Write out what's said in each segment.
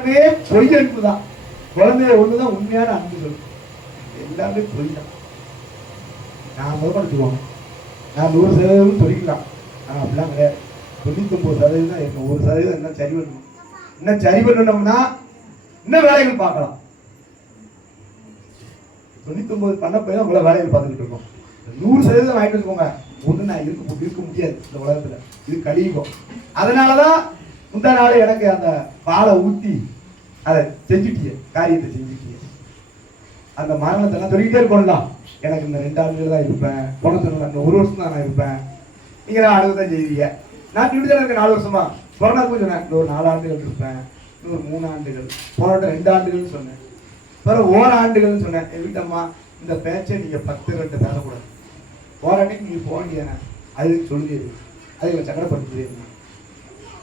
எல்லாருமே பொய் அன்பு தான். குழந்தைய ஒண்ணுதான் உண்மையான அன்பு சொல்லும். எல்லாமே பொய் தான். நான் முதல்படுத்துவோம், நான் 100% சொல்லிக்கலாம். ஆனால் அப்படிலாம் கிடையாது. 99% தான் இருக்கும். 1% இன்னும் சரி பண்ணணும். இன்னும் சரி பண்ணணும்னா இன்னும் வேலைகள் பார்க்கலாம். 99 பண்ண போய் தான் உங்களை வேலைகள் பார்த்துக்கிட்டு இருக்கோம். 100% வாங்கிட்டு இருக்கோங்க. ஒன்று நான் இருக்க முடியாது இந்த உலகத்துல. இது கழிவுக்கும். அதனாலதான் முந்தா நாள் எனக்கு அந்த பாலை ஊற்றி அதை செஞ்சுட்டிய காரியத்தை செஞ்சுட்டிய. அந்த மரணத்தெல்லாம் சொல்லிக்கிட்டே இருக்கணும்லாம். எனக்கு இந்த 2 ஆண்டுகள் தான் இருப்பேன், போன இந்த 1 வருஷம் தான் நான் இருப்பேன். நீங்க தான் 60 செய்வீங்க. நான் இப்படி தான் இருக்க 4 வருஷமா கொரோனாக்கும் சொன்னேன். ஒரு 4 ஆண்டுகள் இருப்பேன், இன்னொரு 3 ஆண்டுகள், போன 2 ஆண்டுகள் சொன்னேன், பிறகு 1 ஆண்டுகள் சொன்னேன். என் வீட்டம்மா இந்த பேச்சை நீங்க 10-2 பேசக்கூடாது, போராட்டிக்கு நீங்க போக வேண்டியதானே அதுக்கு சொல்லுது, அதுல சங்கடப்படுத்துது.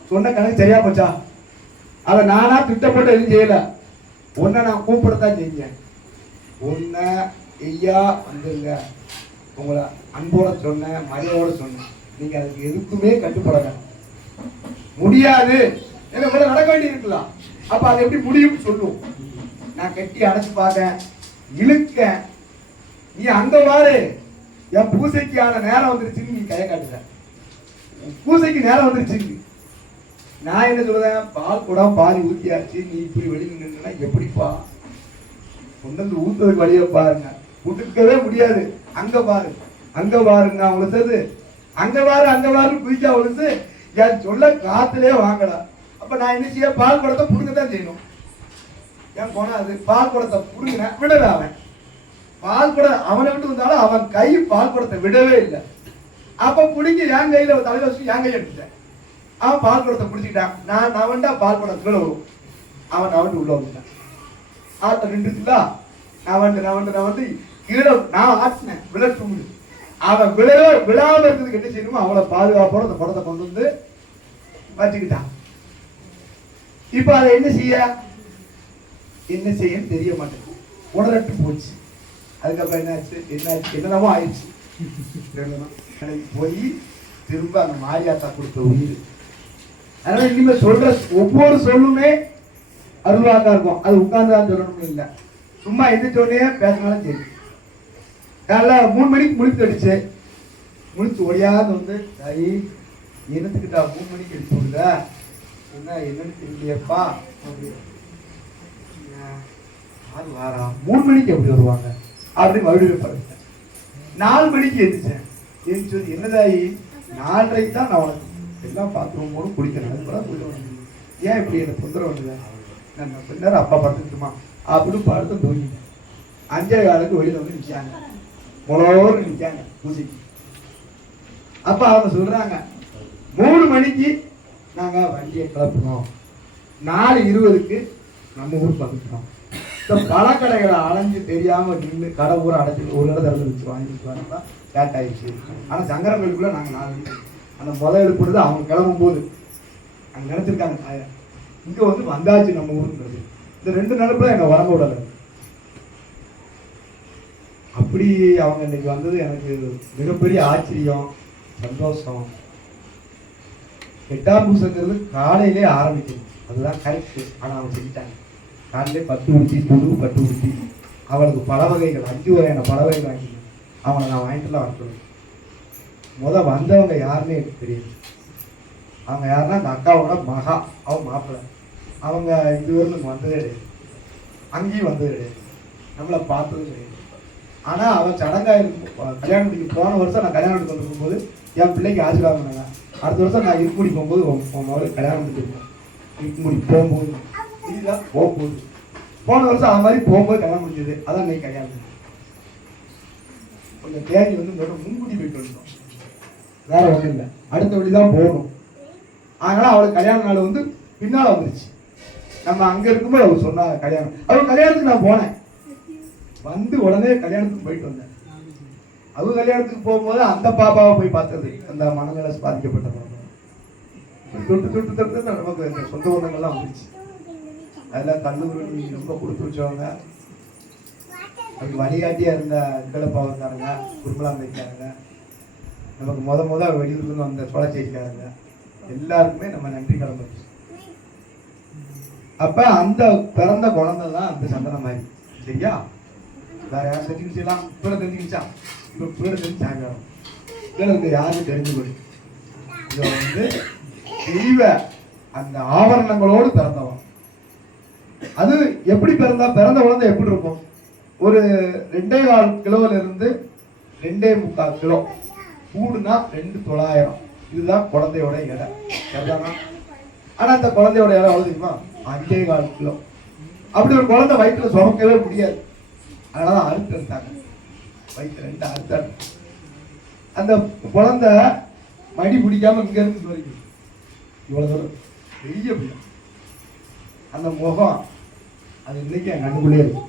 சொன்ன கணக்கு சரியா போச்சா? அதை நானா திட்டப்பட்டு எதுவும் செய்யல. ஒன்ன நான் கூப்பிடத்தான் செஞ்சேன். ஒன்ன ஐயா வந்துருங்க, உங்களை அன்போட சொன்னேன், மரியாதையோட சொன்னேன். நீங்க அதுக்கு எதுக்குமே கட்டுப்படல. முடியாது, என்ன கூட நடக்க வேண்டி இருக்கலாம். அப்ப அது எப்படி முடியும் சொல்லும். நான் கட்டி அடைச்சு பார்த்தேன், இழுக்க. நீ அங்க பாரு, என் பூசைக்கான நேரம் வந்துருச்சுன்னு நீ கையை காட்டுற. பூசைக்கு நேரம் வந்துருச்சு. நான் என்ன சொல்றேன், பால் கூட பாதி ஊத்தியாச்சு, நீ இப்படி வெளியில் நின்னா எப்படிப்பா? கொண்டு வந்து ஊத்துறதுக்கு வழியை பாருங்க, விட்டுக்கவே முடியாது. அங்க பாரு, அங்க பாருங்க உழுத்தது, அங்க பாரு, அங்க பாரு குதிச்சா உழுத்து. என் சொல்ல காத்துலயே வாங்கலாம். அப்ப நான் என்ன செய்ய, பால் குடத்தை புடுங்கத்தான் செய்யணும். ஏன் போனா அது பால் குடத்தை புடுங்கின விடவே அவன் பால் குடம் அவனை விட்டு வந்தாலும் அவன் கை பால் குடத்தை விடவே இல்லை. அப்ப பிடிங்க என் கையில தலையில வச்சு என் கையை எடுத்துட்டேன். அவன் பால் குடத்தை பிடிச்சிக்கிட்டான். நான் அவன்டா பால் குடத்துல வரும். அவன் அவன் உள்ள வந்துட்டான். ஆட்ட நின்றுச்சுல, நான் வந்து கீழே நான் ஆட்டினேன் விழட்டு. அவன் விழாம இருக்கிறதுக்கு என்ன செய்யணுமோ அவளை பாதுகாப்போட அந்த குடத்தை கொண்டு வந்து வச்சுக்கிட்டான். இப்ப அதை என்ன செய்யன்னு தெரிய மாட்டேங்குது. உடனட்டு போச்சு. அதுக்கப்புறம் என்னாச்சு என்னென்னமோ ஆயிடுச்சு. போய் திரும்ப அந்த மாரியாத்தா கொடுத்த உயிர். அதனால இனிமே சொல்ற ஒவ்வொரு சொல்லுமே அருள்வாக்கா இருக்கும். அது உட்கார்ந்துதான் சொல்லணும்னு இல்லை, சும்மா எந்திரிச்சோடனே பேசினாலும் சரி. காலைல 3 மணிக்கு முழித்து அடிச்சு முழிச்சு ஒடியாது வந்து தாயி என்னத்துக்கிட்டா 3 மணிக்கு அடிச்சு விடுத, என்னன்னு தெரியலையப்பா. ஆறு வாரா 3 மணிக்கு எப்படி வருவாங்க அப்படின்னு மறுபடியும் படுத்தேன். 4 மணிக்கு எழுந்திரிச்சேன். எழுந்திரிச்சு என்னதாயி 4:30 தான் நான் உனக்கு எல்லாம் பாத்ரூம் போது குடிக்கிறேன், அதுக்கப்புறம் குடிக்க. ஏன் இப்படி எனக்கு தொந்தரவு வந்துதான், நான் கொஞ்ச நேரம் அப்பா படுத்துக்கிட்டுமா அப்படின்னு படுத்து தூங்கிட்டேன். 5:15 வெளியில வந்து நிற்காங்க, முழோரு நிற்காங்க பூஜைக்கு. அப்ப அவங்க சொல்றாங்க 3 மணிக்கு நாங்க வண்டியை கிளப்புனோம், 4:20க்கு நம்ம ஊருக்கு வந்துட்டோம். பழக்கடைகளை அலைஞ்சு தெரியாம நின்று கடை ஊரை அடைச்சி ஒரு இடத்துல வச்சு வாங்கிட்டு வரா லேட் ஆயிடுச்சு. ஆனா சங்கரன் கோயிலுக்குள்ள நாங்க 4 மணிக்கு அந்த முதல் எழுப்புறது அவங்க கிளம்பும் போது அங்க நினைச்சிருக்காங்க இங்க வந்து வந்தாச்சு நம்ம ஊருக்கு. இந்த 2 நினைப்புல என்ன வரம்ப விடல. அப்படி அவங்க இன்னைக்கு வந்தது எனக்கு மிகப்பெரிய ஆச்சரியம், சந்தோஷம். 8ஆம் பூசங்கிறது காலையிலே ஆரம்பிக்குது, அதுதான் கரெக்ட். ஆனா அவங்க செஞ்சிட்டாங்க. காலையிலே 10 உடுத்தி புது பட்டு உடுத்தி அவளுக்கு பல வகைகள் 5 வகையான பல வகைகள் வாங்கிக்கணும். அவங்கள நான் வாங்கிட்டுலாம் வரணும். வந்தவங்க யாருன்னு எனக்கு தெரியும். அவங்க யாருன்னா அந்த அக்காவோட மகா, அவங்க மாப்பிள்ளை. அவங்க இதுவரைக்கும் வந்ததே கிடையாது, அங்கேயும் வந்தது கிடையாது, நம்மளை பார்த்ததும் கிடையாது. ஆனா அவன் கல்யாணத்துக்கு போன வருஷம் நான் கல்யாணத்துக்கு வந்துருக்கும் போது என் பிள்ளைக்கு ஆசீர்வாதம் பண்ணாங்க. அடுத்த வருஷம் நான் இருமுடி போகும்போது முதல்ல கல்யாணம் பண்ணிருக்கேன். இருமுடி போகும்போது இதுதான் போகும்போது போன வருஷம் அது மாதிரி போகும்போது கல்யாணம் முடிஞ்சது. அதான் நீ கல்யாணம் கொஞ்சம் தேடி வந்து முன்கூட்டி போயிட்டு வந்தோம், வேற ஒன்றும் இல்லை. அடுத்த வழிதான் போகணும். அதனால அவளுக்கு கல்யாண நாள் வந்து பின்னால வந்துருச்சு. நம்ம அங்க இருக்கும்போது அவர் சொன்னாங்க கல்யாணம். அவர் கல்யாணத்துக்கு நான் போனேன், வந்து உடனே கல்யாணத்துக்கு போயிட்டு வந்தேன். அவங்க கல்யாணத்துக்கு போகும்போது அந்த பாப்பாவை போய் பார்த்தது, அந்த மனநல பாதிக்கப்பட்ட பாப்பா. தொட்டு நமக்கு சொந்த பந்தங்கள்லாம் வந்துருச்சு. அதெல்லாம் கல்லூரி ரொம்ப கொடுத்து வச்சவங்க, அதுக்கு வழிகாட்டியா இருந்த இக்கலப்பாவக்காரங்க, குருமலாம்பைக்காரங்க, நமக்கு முத வெளியூர்ல வந்த சோழச்சேரிக்காரங்க, எல்லாருக்குமே நம்ம நன்றி கடமை. அப்ப அந்த பிறந்த குழந்தை தான் அந்த சந்தன மாதிரி. சரியா? வேற யாரும் தெரிஞ்சுக்கலாம்? இப்ப தெரிஞ்சுக்கிச்சா? இப்ப பேர் தெரிஞ்சு சாயங்காலம் இருக்கு யாரும் தெரிஞ்சு கொடு. இத வந்து தெய்வ அந்த ஆபரணங்களோடு பிறந்தவன். அது எப்படி பிறந்த குழந்தை எப்படி இருக்கும்? ஒரு 2.25 கிலோல இருந்து 2.75 கிலோ கூடுனா 2,900. இதுதான் குழந்தையோட எடை. சரிதானா? ஆனா அந்த குழந்தையோட எடை எவ்வளவு தெரியுமா? 5.25 கிலோ. அப்படி ஒரு குழந்தை வயிற்றுல சுமக்கவே முடியாது. அதனாலதான் அறுத்து எடுத்தாங்க. வயிற்று 2 அறுத்தாங்க. அந்த குழந்தை மடி பிடிக்காம இங்க இருந்து வரைக்கும் இவ்வளவு தூரம் பெரிய பிள்ளை. அந்த முகம் அது இன்னைக்கு என் கண்ணுக்குள்ளே இருக்கு.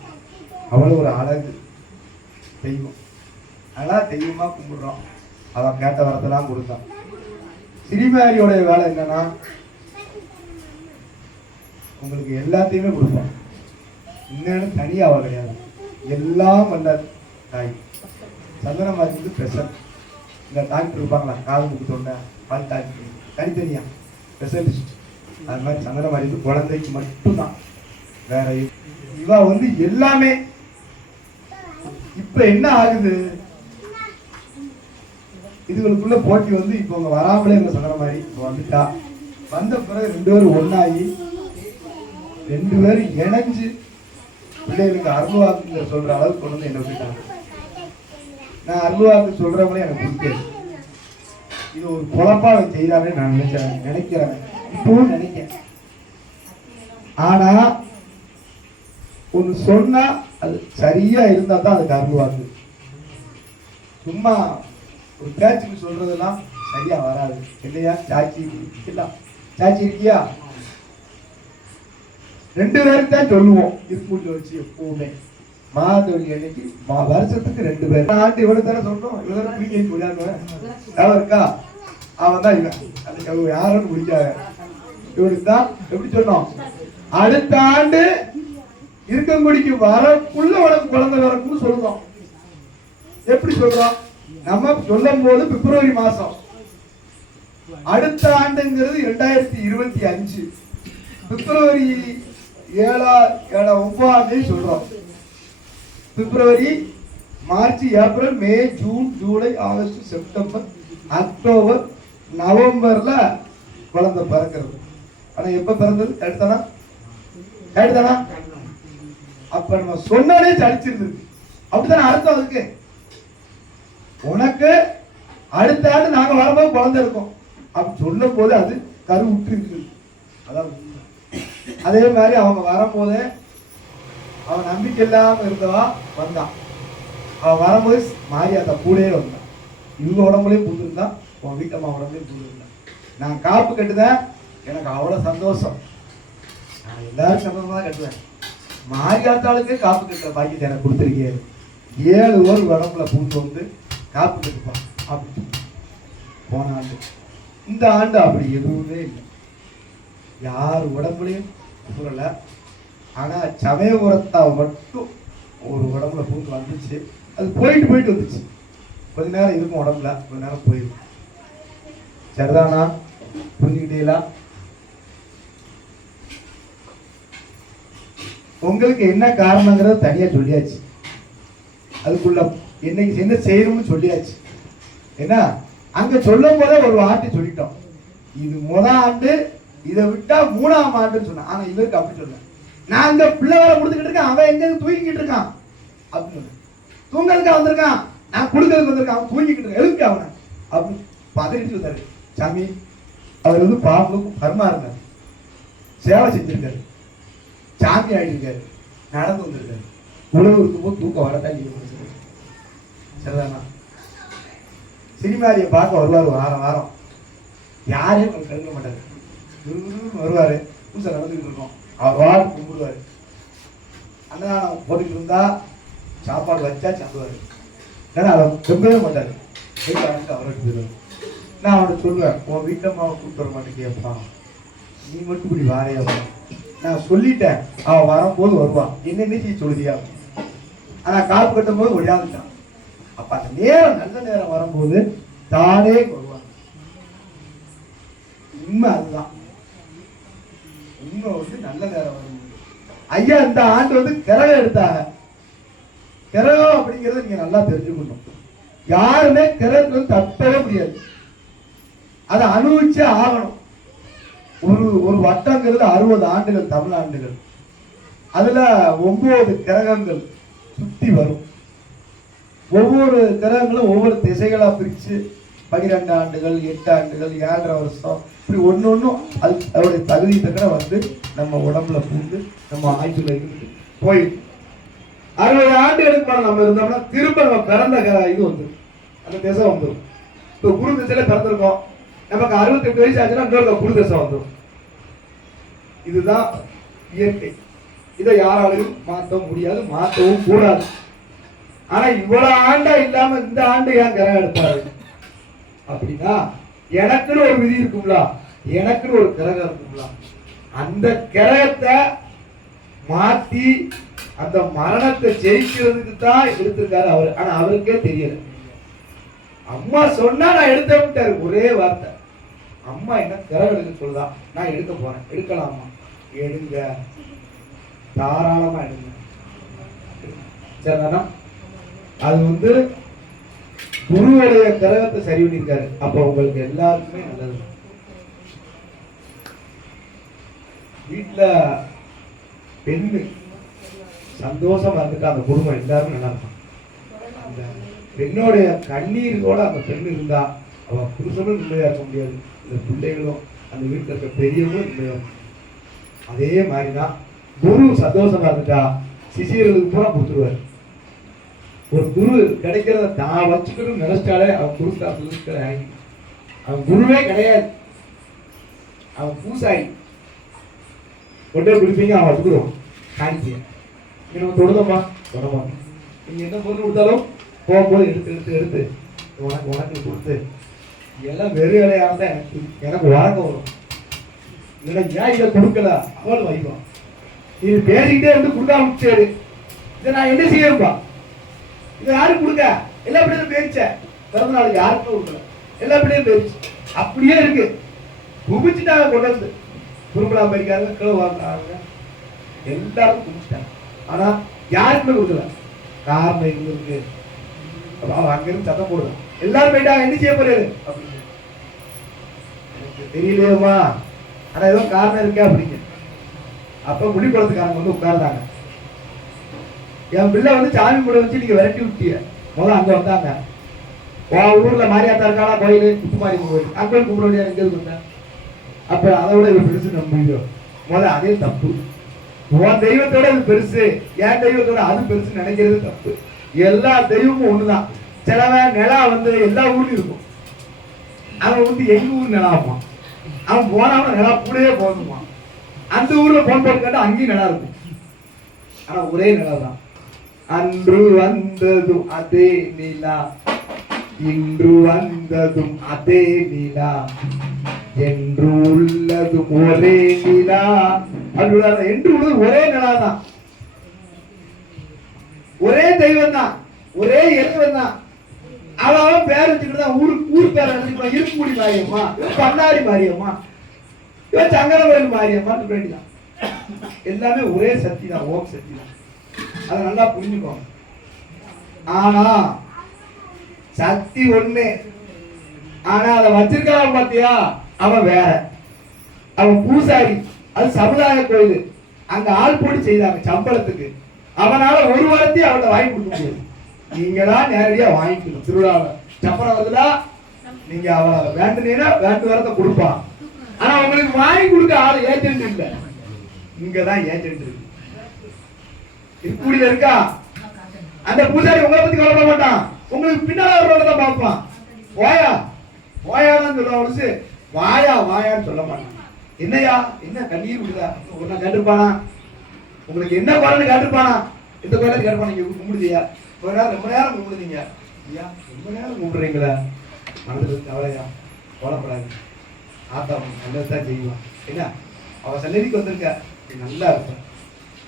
அவ்வளவு ஒரு அழகு தெய்வம். அதெல்லாம் தெய்வமா கும்பிடுறோம். அவன் கேட்ட வரத்தெல்லாம் கொடுத்தான். சிறுமியாரியோடைய வேலை என்னன்னா உங்களுக்கு எல்லாத்தையுமே கொடுப்பான். இன்னும் தனியா அவள் கிடையாது. எல்லாம் வந்த தாய். சந்தன மாதிரி ஸ்பெஷல். இந்த டாக்டர் இருப்பாங்களா, காது முக்கு தொண்டை பால் டாக்டர் தனித்தனியா ஸ்பெஷலிஸ்ட். அது மாதிரி சந்தன மாதிரி குழந்தைக்கு மட்டும்தான். வேற இவ வந்து எல்லாமே. இப்ப என்ன ஆகுது? இதுகளுக்குள்ள போட்டி வந்து இப்ப அவங்க வராமலே இருந்த சந்தன மாதிரி வந்துட்டா. வந்த பிறகு 2 பேரும் ஒன்னாகி 2 பேரும் இணைஞ்சு பிள்ளைகளுக்கு அருள்வாக்கு சொல்ற அளவுக்கு கொண்டு வந்து என்ன விட்டுட்டாங்க. நான் அருள்வாக்கு சொல்றவங்களே எனக்கு பிடிக்காது. இது ஒரு குழப்பா செய்யறாங்க நான் நினைக்கிறேன். இப்பவும் நினைக்கிறேன். ஆனா ஒண்ணு சொன்னா அது சரியா இருந்தா தான் அதுக்கு அருள்வாக்கு. சும்மா ஒரு பேச்சுக்கு சொல்றதெல்லாம் சரியா வராது. இல்லையா? சாட்சி இல்ல, சாட்சி இருக்கியா? 2 பேருக்கு தான் சொல்லுவோம். இருப்பூர்ல வச்சு எப்பவுமே மாதவழி அன்னைக்கு வருஷத்துக்கு 2 பேர். ஆண்டு இவ்வளவு தானே சொல்றோம். இவ்வளவு பிடிக்க முடியாது இருக்கா? அவன் தான் இவன். அது யாரும் பிடிக்காத இவனுக்கு தான். எப்படி சொன்னோம்? அடுத்த ஆண்டு இருக்கங்குடிக்கு வரக்குள்ள உனக்கு குழந்தை வரக்குன்னு சொல்றோம். எப்படி சொல்றோம்? நம்ம சொல்லும் போது பிப்ரவரி மாசம். அடுத்த ஆண்டுங்கிறது 2025 பிப்ரவரி 9 சொல்றோம். February, March, April, May, June, July, August, September, October, நவம்பர்ல குழந்தை பிறக்கிறது. ஆனா எப்ப பிறந்தது? கேட்டுதானா? அப்ப நம்ம சொன்னாலே சடிச்சிருந்தது. அப்படித்தானே அர்த்தம் அதுக்கு. உனக்கு அடுத்த ஆண்டு நாங்க வரும்போது குழந்தை இருக்கும் அப்படி சொல்லும் போது அது கரு விட்டு இருக்குது. அதான் அதே மாதிரி அவங்க வரும்போது அவன் நம்பிக்கை இல்லாம இருந்தவா வந்தான். அவன் வரும்போது மாரியாத்தா கூடயே வந்தான். இவங்க உடம்புலையும் புதுந்தான், உன் வீட்டம்மா உடம்புலையும் புதுந்தான். நான் காப்பு கட்டுதேன். எனக்கு அவ்வளவு சந்தோஷம். நான் எல்லாரும் சந்தோஷமா தான் கட்டுவேன். மாரியாத்தாளுக்கு காப்பு கட்டுற பாக்கியத்தை எனக்கு கொடுத்துருக்கேன். 7 பேர் உடம்புல பூந்து வந்து காப்பு கட்டுப்பான். அப்படி போன ஆண்டு. இந்த ஆண்டு அப்படி எதுவுமே இல்லை. யார் உடம்புலையும் கூறல. ஆனா சமயபுரத்தா மட்டும் ஒரு உடம்புல பூந்து வந்துச்சு. அது போயிட்டு வந்துச்சு. கொஞ்ச நேரம் இருக்கும் உடம்புல, கொஞ்ச நேரம் போயிடும். சரிதானா? புரிஞ்சுக்கிட்டீங்களா? உங்களுக்கு என்ன காரணங்கிறத தனியா சொல்லியாச்சு. அதுக்குள்ள என்னைக்கு என்ன செய்யணும்னு சொல்லியாச்சு. ஏன்னா அங்க சொல்லும் போதே ஒரு வார்த்தை சொல்லிட்டோம். இது 1 ஆண்டு, இதை விட்டா 3ஆம் ஆண்டுன்னு சொன்ன. ஆனா இவருக்கு அப்படி சொல்ல. நான் இந்த பிள்ளை வேலை கொடுத்துக்கிட்டு இருக்கேன், அவன் எங்க தூங்கிக்கிட்டு இருக்கான் அப்படின்னு. தூங்கறதுக்கு வந்திருக்கான், நான் கொடுக்கறதுக்கு வந்திருக்கான், அவன் தூங்கிக்கிட்டு இருக்கான், எழுப்பி அவனை அப்படின்னு பதறிட்டு வந்தாரு. சாமி அவர் வந்து பாம்புக்கு பர்மா இருந்தார், சேவை செஞ்சிருக்காரு, சாமி ஆகிருக்காரு, நடந்து வந்திருக்காரு. உழவு இருக்கும்போது தூக்கம் வரத்தான் நீங்க சரிதானா? சினிமாரியை பார்க்க வருவார் வாரம். யாரையும் கருங்க மாட்டாரு. வருவாரு, புதுசாக நடந்துகிட்டு இருக்கோம். அவர் வாடு கும்பிடுவாரு. அன்னதானம் போட்டுக்கிட்டு இருந்தா சாப்பாடு வச்சா சாப்பிடுவாரு. ஏன்னா அதை ரொம்பவே மாட்டாரு. அவருக்கு போயிடுவாரு. நான் அவனை சொல்லுவேன், உன் வீட்டம்மாவை கூப்பிட்டு வர மாட்டேங்கியப்பா, நீ மட்டும் இப்படி வாரையா. நான் சொல்லிட்டேன், அவன் வரும்போது வருவான். என்னென்ன சொல்லுதியா? ஆனா காப்பு கட்டும் போது ஒழியாந்துட்டான். அப்ப அந்த நேரம் நல்ல நேரம் வரும்போது தானே வருவான். உண்மை அதுதான். இனிமே வந்து நல்ல நேரம் வரும். ஐயா இந்த ஆண்டு வந்து கிரகம் எடுத்தாங்க. கிரகம் அப்படிங்கறத நீங்க நல்லா தெரிஞ்சுக்கணும். யாருமே கிரகத்துல தப்பவே முடியாது, அதை அனுபவிச்சே ஆகணும். ஒரு வட்டங்கிறது 60 ஆண்டுகள், தமிழாண்டுகள். அதுல 9 கிரகங்கள் சுத்தி வரும். ஒவ்வொரு கிரகங்களும் ஒவ்வொரு திசைகளா பிரிச்சு 12 ஆண்டுகள், 8 ஆண்டுகள், 7.5 வருஷம், இப்படி ஒன்னொன்னும் அதோடைய தகுதி தக்கன வந்து நம்ம உடம்புல பூந்து நம்ம ஆய்வுல இருந்து போயிடும். 60 ஆண்டுகளுக்கு மேல நம்ம இருந்தோம்னா திரும்ப நம்ம பிறந்த இது வந்துடும், அந்த திசை வந்துடும். இப்போ குரு திசையில பிறந்திருக்கோம், நமக்கு 68 வயசு ஆச்சுன்னா இன்னொரு குரு திசை வந்துடும். இதுதான் இயற்கை. இதை யாராலையும் மாற்ற முடியாது, மாற்றவும் கூடாது. ஆனா இவ்வளவு ஆண்டா இல்லாம இந்த ஆண்டு ஏன் கிரகம் எடுப்பாரு அப்படின்னா, எனக்குன்னு ஒரு விதி இருக்கும்ல, எனக்குன்னு ஒரு கிரகம் இருக்கும்ல, அந்த கிரகத்தை மாத்தி அந்த மரணத்தை ஜெயிக்கிறதுக்கு தான் எடுத்திருக்காரு அவரு. ஆனா அவருக்கே தெரியல. அம்மா சொன்னா நான் எடுத்தேன், ஒரே வார்த்தை. அம்மா என்ன கிரகம் எடுக்க சொல்லுதா, நான் எடுக்க போறேன். எடுக்கலாமா? எடுங்க, தாராளமா எடுங்க. சரிதானா? அது வந்து குருவுடைய கிரகத்தை சரி பண்ணிருக்காரு. அப்ப உங்களுக்கு எல்லாருக்குமே நல்லது. வீட்டுல பெண்ணு சந்தோஷமா இருந்துட்டு அந்த குடும்பம் எல்லாருமே நல்லா இருக்கும். அந்த பெண்ணோடைய கண்ணீரோட அந்த பெண் இருந்தா அவ புருஷனும் நிம்மதியா இருக்க முடியாது, இந்த பிள்ளைகளும் அந்த வீட்டுல இருக்க பெரியவங்களும் நிம்மதியா இருக்கும். அதே மாதிரிதான் குரு சந்தோஷமா இருந்துட்டா சிஷியர்களுக்கு பூரா கொடுத்துருவாரு. ஒரு குரு கிடைக்கிறத தான் வச்சுக்கணும் நினைச்சாலே அவன் குரு ஸ்தானத்துல அவன் குருவே கிடையாது, அவன் பூசாரி. கொண்டே குடிப்பீங்க, அவன் வச்சுக்கிறோம் காணிக்க. நீங்க நம்ம தொடுதப்பா தொடமா, நீங்க என்ன பொருள் கொடுத்தாலும் போகும்போது எடுத்து எடுத்து எடுத்து உனக்கு உனக்கு கொடுத்து எல்லாம் வெறும் வேலையாக தான் எனக்கு வழக்கம் வரும். எனக்கு ஏன் இதை கொடுக்கல அவள் வைப்பான். இது பேசிக்கிட்டே இருந்து கொடுக்காம சரி, இதை நான் என்ன செய்யணும்பா, இதை யாருக்கு கொடுக்க, எல்லா பிள்ளையும் பேரிச்ச பிறந்த நாளுக்கு யாருக்கும் கொடுக்கல, எல்லா பிள்ளையும் பேரிச்சு அப்படியே இருக்கு. குமிச்சுட்டாங்க, கொண்டு வந்து குறும்பலாம் போயிருக்காங்க, கிளவு வாங்குறாங்க, எல்லாருக்கும் குமிச்சிட்டாங்க. ஆனா யாருக்குமே கொடுக்கல. காரணம் இருந்திருக்கு, அங்கிருந்து சத்தம் போடுவேன், எல்லாரும் போயிட்டாங்க, என்ன செய்ய போறாரு அப்படின்னு எனக்கு தெரியலையேமா, ஆனா ஏதோ காரணம் இருக்கா அப்படிங்க. அப்ப முடிக்குளத்துக்காரங்க வந்து உட்கார்ந்தாங்க. என் பிள்ளை வந்து சாமி கூட வச்சு நீங்க விரட்டி விட்டிய முதல்ல அங்க வந்தாங்க. ஊர்ல மாரியாத்தா இருக்காளா கோயில், முத்துமாரி கோயில், அங்க கும்பிட வேண்டிய எங்க இருக்கு. அப்ப அதை விட இது பெருசு நம்ம முதல்ல அதே தப்பு. உன் தெய்வத்தோட இது பெருசு, என் தெய்வத்தோட அது பெருசு நினைக்கிறது தப்பு. எல்லா தெய்வமும் ஒண்ணுதான். சிலவன் நிலா வந்து எல்லா ஊர்லயும் இருக்கும், அவன் வந்து எங்க ஊர் நிலாமா, அவன் போனாம நிலா கூடயே போகணுமா, அந்த ஊர்ல போன் போட்டு கேட்டா அங்கேயும் நிலா இருக்கும். ஆனா ஒரே நிலா தான். அன்று வந்ததும் அதே நிலா, இன்று வந்ததும் அதே நிலா, என்று உள்ளதும் ஒரே நிலா. என்று உள்ளது ஒரே நிலா தான், ஒரே தெய்வம் தான், ஒரே இறைவன் தான். அவன் பேர் வச்சுக்கிட்டு தான் ஊர் பேரை நினைச்சுக்கலாம். இருப்புடி மாரியம்மா, பண்ணாரி மாரியம்மா, இவன் சங்கர கோயில் மாரியம்மான்னு வேண்டிதான். எல்லாமே ஒரே சக்தி தான், ஓம் சக்தி தான். அதை நல்லா புரிஞ்சுக்கோங்க. ஆனா சக்தி ஒண்ணு, ஆனா அதை வச்சிருக்கான் பாத்தியா, அவன் வேற, அவன் பூசாரி. அது சமுதாய கோயில், அங்க ஆள் போட்டு செய்தாங்க சம்பளத்துக்கு. அவனால ஒரு வாரத்தையும் அவளை வாங்கி கொடுக்க முடியாது. நீங்க தான் நேரடியா வாங்கிக்கணும். திருவிழாவில் சப்பரம் வருதுல, நீங்க அவளை வேண்டுனீங்கன்னா வேண்டு வரத்தை கொடுப்பான். ஆனா உங்களுக்கு வாங்கி கொடுக்க ஆள் ஏஜென்ட் இல்ல, இங்கதான் ஏஜென்ட் இருக்கு. இப்படியில இருக்கா அந்த பூசாரி உங்களை பத்தி கவலைப்பட மாட்டான், உங்களுக்கு பின்னால அவரோட தான் பார்ப்பான். போயா போயாதான் சொல்லுவான், வாயா வாயான்னு சொல்ல மாட்டான். என்னையா என்ன கண்ணீர் விடுதா ஒன்னா கேட்டுப்பானா, உங்களுக்கு என்ன பலன்னு கேட்டுப்பானா, இந்த கோயிலுக்கு கேட்டுப்பான, நீங்க கும்பிடுதியா ரொம்ப நேரம் கும்பிடுதீங்க, ஐயா ரொம்ப நேரம் கும்பிடுறீங்களா, மனதில் கவலையா, கவலைப்படாது, ஆத்தா நல்லதான் செய்வான். என்ன அவ சன்னதிக்கு வந்திருக்க, நீ நல்லா இருப்ப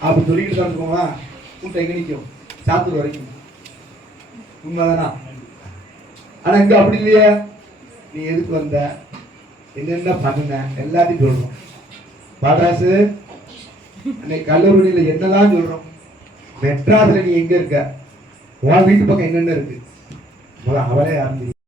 அப்படி சொல்லிக்கிட்டு தான் இருக்கோமா, கூட்டம் எங்க நிற்கும், சாத்தூர் வரைக்கும். உண்மைதானா? ஆனா இங்க அப்படி இல்லையா, நீ எதுக்கு வந்த, என்னென்ன பண்ணுன எல்லாத்தையும் சொல்லணும். பாட்ராசு அன்னைக்கு கல்லூரியில என்னதான் சொல்றோம், மெட்ராஸ்ல நீ எங்க இருக்க, உன் வீட்டு பக்கம் என்னென்ன இருக்கு, அவளே ஆரம்பி